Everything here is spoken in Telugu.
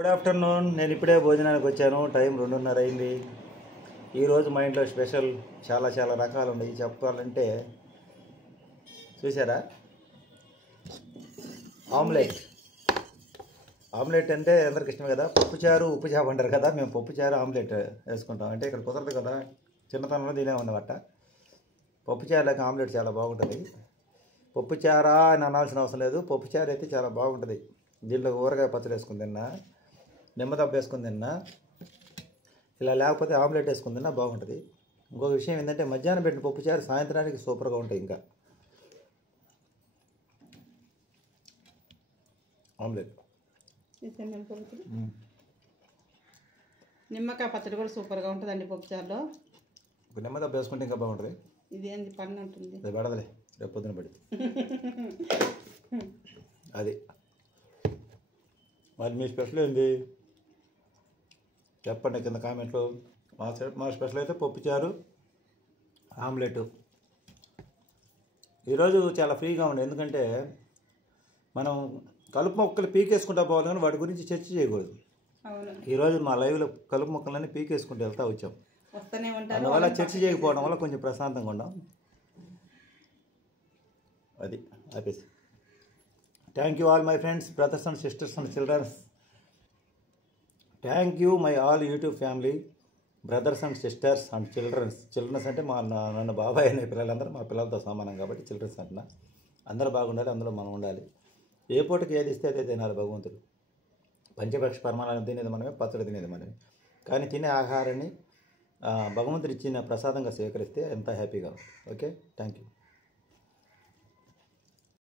Good afternoon. నేను ఇప్పుడే భోజనానికి వచ్చాను. టైం 2:30 అయింది. ఈరోజు మా ఇంట్లో స్పెషల్ చాలా రకాలు ఉన్నాయి. చెప్పాలంటే చూసారా, ఆమ్లెట్. ఆమ్లెట్ అంటే అందరికి ఇష్టం కదా. పప్పుచారు ఉప్పు చేప అంటారు కదా, మేము పప్పుచారు ఆమ్లెట్ వేసుకుంటాం. అంటే ఇక్కడ కుదరదు కదా, చిన్నతనంలో దీనే ఉన్నమాట. పప్పుచారులకు ఆమ్లెట్ చాలా బాగుంటుంది. పప్పుచారా అని అనాల్సిన అవసరం లేదు, పప్పుచారు అయితే చాలా బాగుంటుంది. దీంట్లో ఊరగాయ పచ్చడి వేసుకుని తిన్నా, నిమ్మదబ్బ వేసుకుని తిన్నా, ఇలా లేకపోతే ఆమ్లెట్ వేసుకుని తిన్నా బాగుంటుంది. ఇంకొక విషయం ఏంటంటే మధ్యాహ్నం పెట్టిన పప్పుచారు సాయంత్రానికి సూపర్గా ఉంటాయి. ఇంకా ఆమ్లెట్, నిమ్మకాయ పచ్చడి కూడా సూపర్గా ఉంటుందండి పప్పుచారులో. ఒక నిమ్మదబ్బ వేసుకుంటే ఇంకా బాగుంటుంది. ఇది ఏంది పన్ను ఉంటుంది, అది పడదులే, రేపు పొద్దున పడి అది. మరి మీ స్పెషల్ ఏంది చెప్పండి కింద కామెంట్లో. మా స్పెషల్ అయితే పప్పుచారు ఆమ్లెట్. ఈరోజు చాలా ఫ్రీగా ఉండే, ఎందుకంటే మనం కలుపు మొక్కలు పీకేసుకుంటా పోవాలి కానీ వాటి గురించి చర్చ చేయకూడదు. ఈరోజు మా లైవ్లో కలుపు మొక్కలన్నీ పీకేసుకుంటూ వెళ్తా వచ్చాం. అందువల్ల చర్చ చేయకపోవడం వల్ల కొంచెం ప్రశాంతంగా ఉన్నాం. అది ఆపేసి. Thank you all my friends, brothers and sisters and childrens. Thank you my all YouTube family, brothers and sisters and childrens అంటే నన్ను బాబాయ్ అనే పిల్లలందరూ మా పిల్లలతో సమానం కాబట్టి చిల్డ్రన్స్ అంటున్నా. అందరూ బాగుండాలి, అందులో మనం ఉండాలి. ఏ పూటకి ఏది ఇస్తే అదే తినాలి భగవంతుడు. పంచపక్ష పరమాణాలు తినేది మనమే, పచ్చడి తినేది మనమే. కానీ తినే ఆహారాన్ని భగవంతుడు ఇచ్చిన ప్రసాదంగా స్వీకరిస్తే ఎంత హ్యాపీగా ఉంటుంది. Okay, thank you.